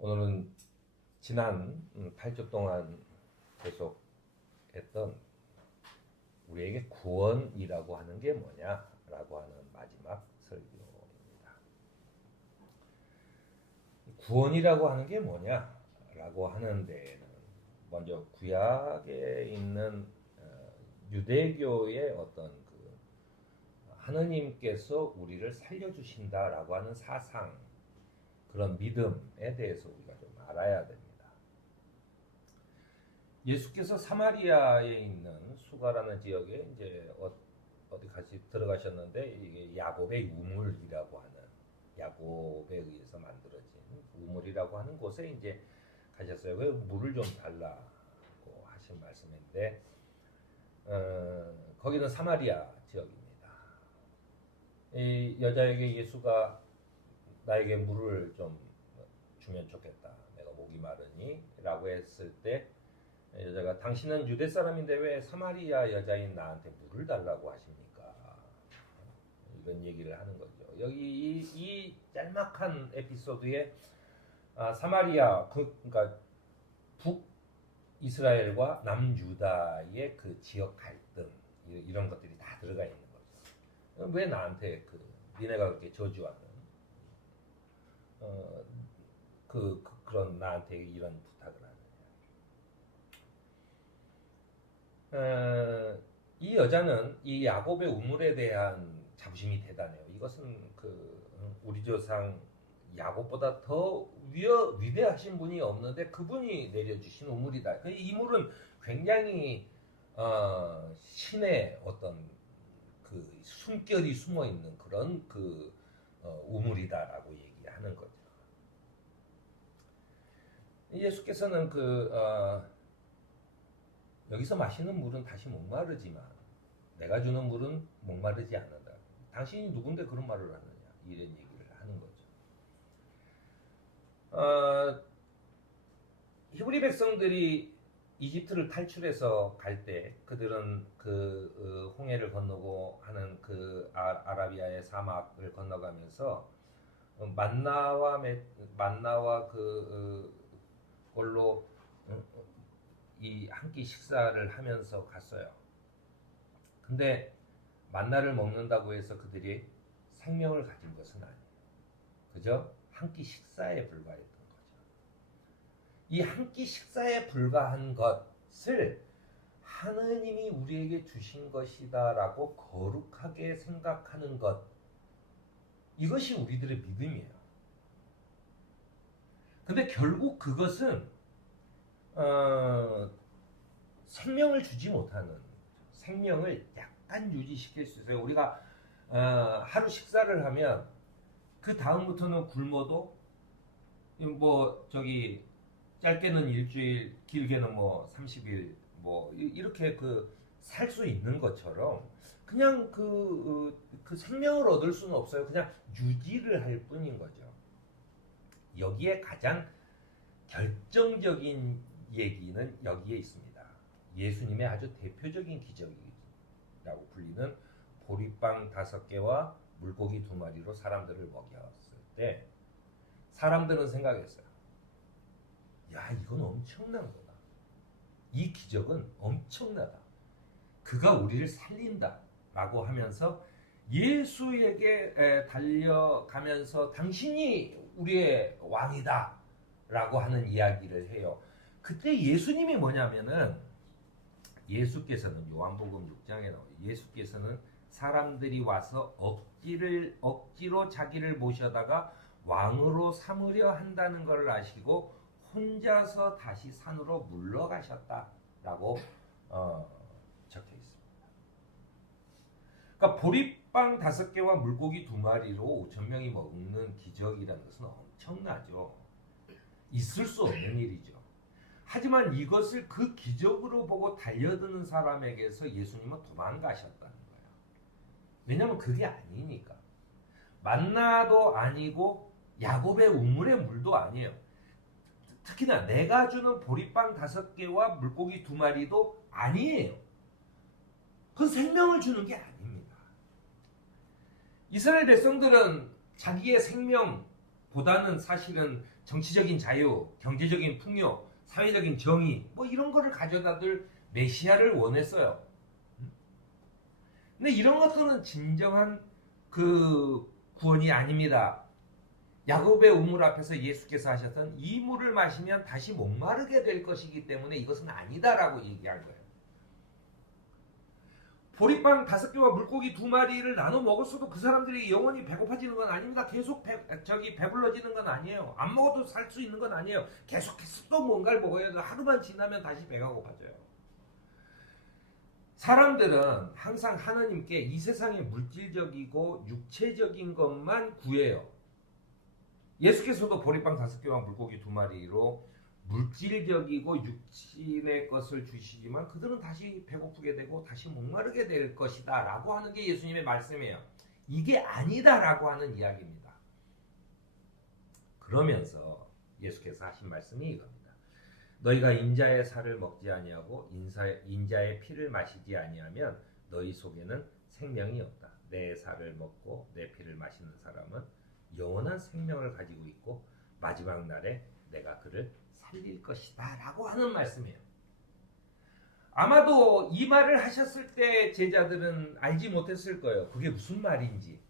오늘은 지난 8주 동안 계속 했던 우리에게 구원이라고 하는 게 뭐냐라고 하는 마지막 설교입니다. 구원이라고 하는 게 뭐냐라고 하는 데에는 먼저 구약에 있는 유대교의 어떤 그 하느님께서 우리를 살려주신다라고 하는 사상, 그런 믿음에 대해서 우리가 좀 알아야 됩니다. 예수께서 사마리아에 있는 수가라는 지역에 이제 어디 같이 들어가셨는데, 이게 야곱의 우물이라고 하는, 야곱에 의해서 만들어진 우물이라고 하는 곳에 이제 가셨어요. 왜 물을 좀 달라고 하신 말씀인데, 거기는 사마리아 지역입니다. 이 여자에게 예수가 나에게 물을 좀 주면 좋겠다, 내가 목이 마르니 라고 했을 때, 여자가 당신은 유대 사람인데 왜 사마리아 여자인 나한테 물을 달라고 하십니까? 이런 얘기를 하는 거죠. 여기 이 짤막한 에피소드에 사마리아, 그러니까 북이스라엘과 남유다의 그 지역 갈등, 이런 것들이 다 들어가 있는 거죠. 왜 나한테 니네가 그렇게 저주하는 그런 나한테 이런 부탁을 하느냐. 이 여자는 이 야곱의 우물에 대한 자부심이 대단해요. 이것은 우리 조상 야곱보다 더 위대하신 분이 없는데 그분이 내려주신 우물이다. 이 물은 굉장히 신의 어떤 그 숨결이 숨어 있는 그런 우물이다라고 얘기하는 거죠. 예수께서는 여기서 마시는 물은 다시 목마르지만 내가 주는 물은 목마르지 않는다. 당신이 누군데 그런 말을 하느냐, 이런 얘기를 하는 거죠. 히브리 백성들이 이집트를 탈출해서 갈 때 그들은 홍해를 건너고 하는 아라비아의 사막을 건너가면서 만나와 그걸로 이 한 끼 식사를 하면서 갔어요. 근데 만나를 먹는다고 해서 그들이 생명을 가진 것은 아니에요. 그저 한 끼 식사에 불과했던 거죠. 이 한 끼 식사에 불과한 것을 하느님이 우리에게 주신 것이다라고 거룩하게 생각하는 것, 이것이 우리들의 믿음이에요. 근데 결국 그것은 생명을 주지 못하는, 생명을 약간 유지시킬 수 있어요. 우리가 하루 식사를 하면 그 다음부터는 굶어도 짧게는 일주일, 길게는 30일 이렇게 살 수 있는 것처럼 그냥 그 생명을 얻을 수는 없어요. 그냥 유지를 할 뿐인 거죠. 여기에 가장 결정적인 얘기는 여기에 있습니다. 예수님의 아주 대표적인 기적이라고 불리는 보리빵 5개와 물고기 2마리로 사람들을 먹였을 때 사람들은 생각했어요. 야, 이건 엄청난 거다. 이 기적은 엄청나다. 그가 우리를 살린다 라고 하면서 예수에게 달려가면서 당신이 우리의 왕이다 라고 하는 이야기를 해요. 그때 예수님이 뭐냐면은, 예수께서는 요한복음 6장에 나와요. 예수께서는 사람들이 와서 억지로 자기를 모셔다가 왕으로 삼으려 한다는 것을 아시고 혼자서 다시 산으로 물러가셨다라고 적혀 있습니다. 그러니까 보리빵 5개와 물고기 2마리로 5,000명이 먹는 기적이라는 것은 엄청나죠. 있을 수 없는 일이죠. 하지만 이것을 그 기적으로 보고 달려드는 사람에게서 예수님은 도망가셨다는 거예요. 왜냐하면 그게 아니니까. 만나도 아니고 야곱의 우물의 물도 아니에요. 특히나 내가 주는 보리빵 5개와 물고기 2마리도 아니에요. 그건 생명을 주는 게 아닙니다. 이스라엘 백성들은 자기의 생명, 보다는 사실은 정치적인 자유, 경제적인 풍요, 사회적인 정의 뭐 이런 거를 가져다들 메시아를 원했어요. 근데 이런 것들은 진정한 그 구원이 아닙니다. 야곱의 우물 앞에서 예수께서 하셨던 이 물을 마시면 다시 목마르게 될 것이기 때문에 이것은 아니다라고 얘기한 거예요. 보리빵 5개와 물고기 2마리를 나눠 먹었어도 그 사람들이 영원히 배고파지는 건 아닙니다. 계속 배불러지는 건 아니에요. 안 먹어도 살 수 있는 건 아니에요. 계속해서 또 뭔가를 먹어야 돼요. 하루만 지나면 다시 배가 고파져요. 사람들은 항상 하나님께 이 세상의 물질적이고 육체적인 것만 구해요. 예수께서도 보리빵 5개와 물고기 2마리로 물질적이고 육신의 것을 주시지만 그들은 다시 배고프게 되고 다시 목마르게 될 것이다 라고 하는 게 예수님의 말씀이에요. 이게 아니다 라고 하는 이야기입니다. 그러면서 예수께서 하신 말씀이 이겁니다. 너희가 인자의 살을 먹지 아니하고 인자의 피를 마시지 아니하면 너희 속에는 생명이 없다. 내 살을 먹고 내 피를 마시는 사람은 영원한 생명을 가지고 있고 마지막 날에 내가 그를 살릴 것이다 라고 하는 말씀이에요. 아마도 이 말을 하셨을 때 제자들은 알지 못했을 거예요. 그게 무슨 말인지.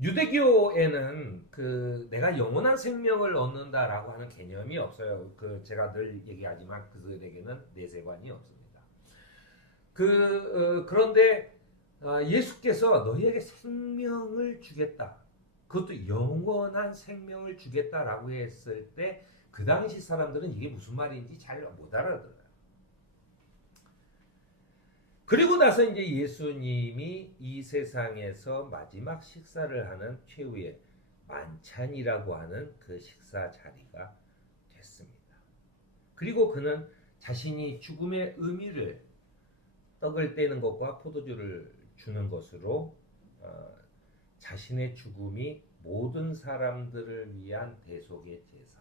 유대교에는 그 내가 영원한 생명을 얻는다라고 하는 개념이 없어요. 그 제가 늘 얘기하지만 그들에게는 내세관이 없습니다. 그런데 예수께서 너희에게 생명을 주겠다. 그것도 영원한 생명을 주겠다라고 했을 때 그 당시 사람들은 이게 무슨 말인지 잘 못 알아들어요. 그리고 나서 이제 예수님이 이 세상에서 마지막 식사를 하는 최후의 만찬이라고 하는 그 식사 자리가 됐습니다. 그리고 그는 자신이 죽음의 의미를 떡을 떼는 것과 포도주를 주는 것으로 자신의 죽음이 모든 사람들을 위한 대속의 제사,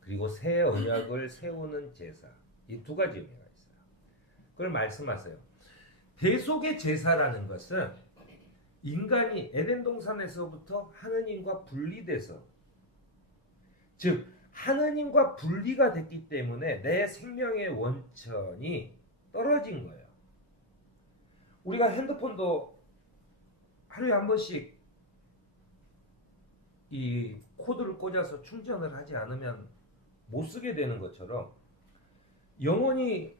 그리고 새 언약을 세우는 제사, 이 두 가지 의미가 있어요. 그걸 말씀하세요. 대속의 제사라는 것은 인간이 에덴 동산에서부터 하느님과 분리돼서, 즉 하느님과 분리가 됐기 때문에 내 생명의 원천이 떨어진 거예요. 우리가 핸드폰도 하루에 한 번씩 이 코드를 꽂아서 충전을 하지 않으면 못 쓰게 되는 것처럼 영원히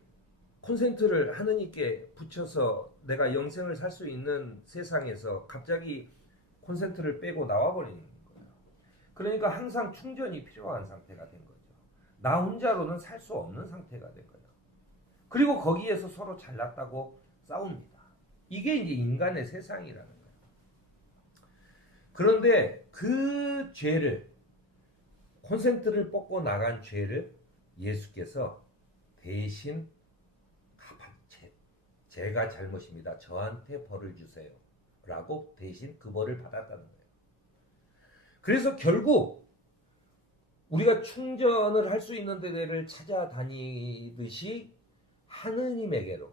콘센트를 하느님께 붙여서 내가 영생을 살 수 있는 세상에서 갑자기 콘센트를 빼고 나와버리는 거예요. 그러니까 항상 충전이 필요한 상태가 된 거죠. 나 혼자로는 살 수 없는 상태가 된 거예요. 그리고 거기에서 서로 잘났다고 싸웁니다. 이게 이제 인간의 세상이라는 거예요. 그런데 그 죄를, 콘센트를 뽑고 나간 죄를 예수께서 대신 제가 잘못입니다. 저한테 벌을 주세요. 라고 대신 그 벌을 받았다는 거예요. 그래서 결국 우리가 충전을 할 수 있는 데를 찾아다니듯이 하느님에게로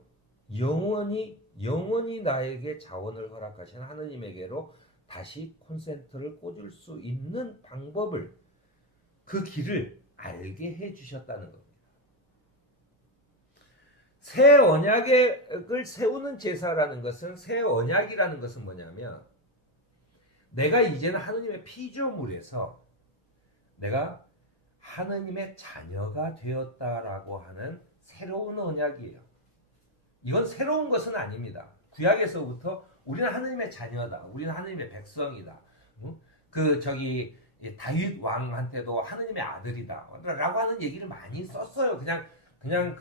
영원히 나에게 자원을 허락하신 하느님에게로 다시 콘센트를 꽂을 수 있는 방법을, 그 길을 알게 해주셨다는 겁니다. 새 언약을 세우는 제사라는 것은, 새 언약이라는 것은 뭐냐면 내가 이제는 하느님의 피조물에서 내가 하느님의 자녀가 되었다라고 하는 새로운 언약이에요. 이건 새로운 것은 아닙니다. 구약에서부터 우리는 하느님의 자녀다. 우리는 하느님의 백성이다. 다윗 왕한테도 하느님의 아들이다. 라고 하는 얘기를 많이 썼어요. 그냥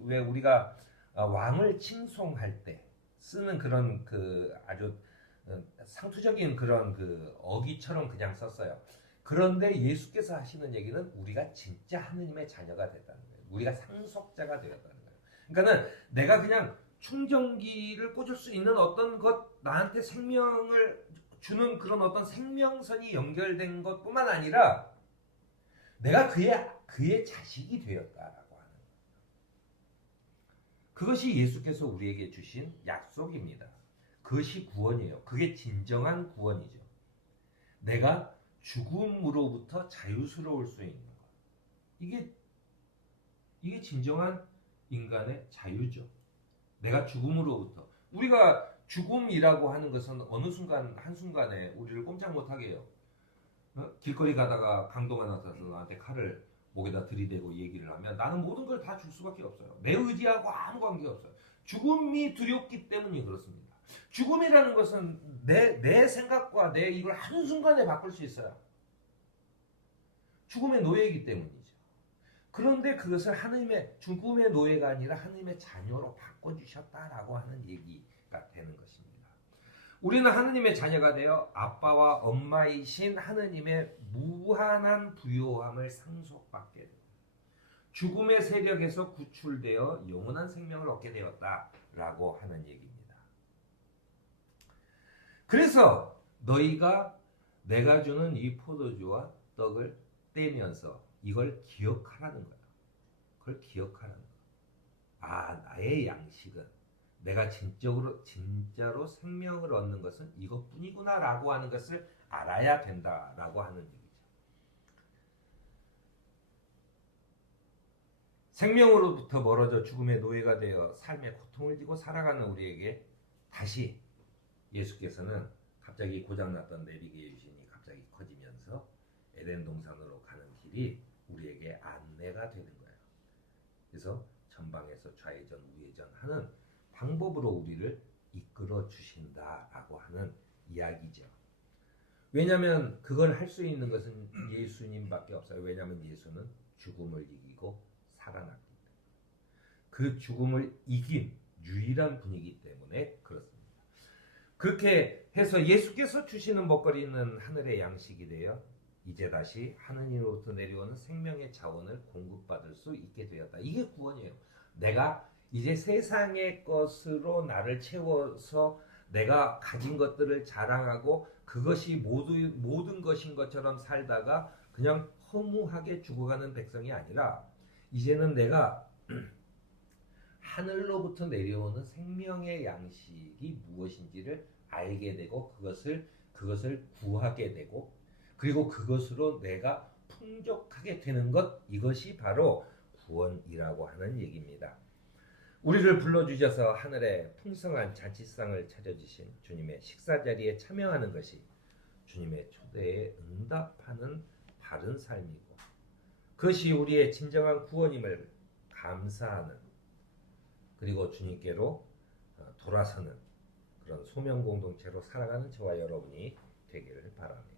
왜 우리가 왕을 칭송할 때 쓰는 그런 아주 상투적인 그런 어기처럼 그냥 썼어요. 그런데 예수께서 하시는 얘기는 우리가 진짜 하느님의 자녀가 됐다는 거예요. 우리가 상속자가 되었다는 거예요. 그러니까는 내가 그냥 충전기를 꽂을 수 있는 어떤 것, 나한테 생명을 주는 그런 어떤 생명선이 연결된 것뿐만 아니라 내가 그의 자식이 되었다라고 하는 거예요. 그것이 예수께서 우리에게 주신 약속입니다. 그것이 구원이에요. 그게 진정한 구원이죠. 내가 죽음으로부터 자유스러울 수 있는 것. 이게 진정한 인간의 자유죠. 내가 죽음으로부터. 우리가 죽음이라고 하는 것은 어느 순간 한순간에 우리를 꼼짝 못하게 해요. 길거리 가다가 강도가 나타나서 나한테 칼을 목에다 들이대고 얘기를 하면 나는 모든 걸 다 줄 수밖에 없어요. 내 의지하고 아무 관계 없어요. 죽음이 두렵기 때문이 그렇습니다. 죽음이라는 것은 내 생각과 내 이걸 한순간에 바꿀 수 있어요. 죽음의 노예이기 때문이죠. 그런데 그것을 하나님의 죽음의 노예가 아니라 하나님의 자녀로 바꿔주셨다라고 하는 얘기가 되는 것입니다. 우리는 하나님의 자녀가 되어 아빠와 엄마이신 하나님의 무한한 부요함을 상속받게 됩니다. 죽음의 세력에서 구출되어 영원한 생명을 얻게 되었다라고 하는 얘기입니다. 그래서 너희가 내가 주는 이 포도주와 떡을 떼면서 이걸 기억하라는 거야. 그걸 기억하라는 거야. 아, 나의 양식은 내가 진짜로 생명을 얻는 것은 이것뿐이구나라고 하는 것을 알아야 된다라고 하는 얘기죠. 생명으로부터 멀어져 죽음의 노예가 되어 삶의 고통을 지고 살아가는 우리에게 다시 예수께서는 갑자기 고장났던 내비게이션이 유신이 갑자기 커지면서 에덴 동산으로 가는 길이 우리에게 안내가 되는 거예요. 그래서 전방에서 좌회전 우회전 하는 방법으로 우리를 이끌어 주신다라고 하는 이야기죠. 왜냐하면 그걸 할 수 있는 것은 예수님밖에 없어요. 왜냐하면 예수는 죽음을 이기고 살아났기 때문에. 그 죽음을 이긴 유일한 분이기 때문에 그렇습니다. 그렇게 해서 예수께서 주시는 먹거리는 하늘의 양식이 되어 이제 다시 하느님으로부터 내려오는 생명의 자원을 공급받을 수 있게 되었다. 이게 구원이에요. 내가 이제 세상의 것으로 나를 채워서 내가 가진 것들을 자랑하고 그것이 모든 것인 것처럼 살다가 그냥 허무하게 죽어가는 백성이 아니라 이제는 내가 하늘로부터 내려오는 생명의 양식이 무엇인지를 알게 되고 그것을 구하게 되고 그리고 그것으로 내가 풍족하게 되는 것, 이것이 바로 구원이라고 하는 얘기입니다. 우리를 불러주셔서 하늘에 풍성한 잔치상을 차려주신 주님의 식사자리에 참여하는 것이 주님의 초대에 응답하는 바른 삶이고 그것이 우리의 진정한 구원임을 감사하는 그리고 주님께로 돌아서는 그런 소명 공동체로 살아가는 저와 여러분이 되기를 바랍니다.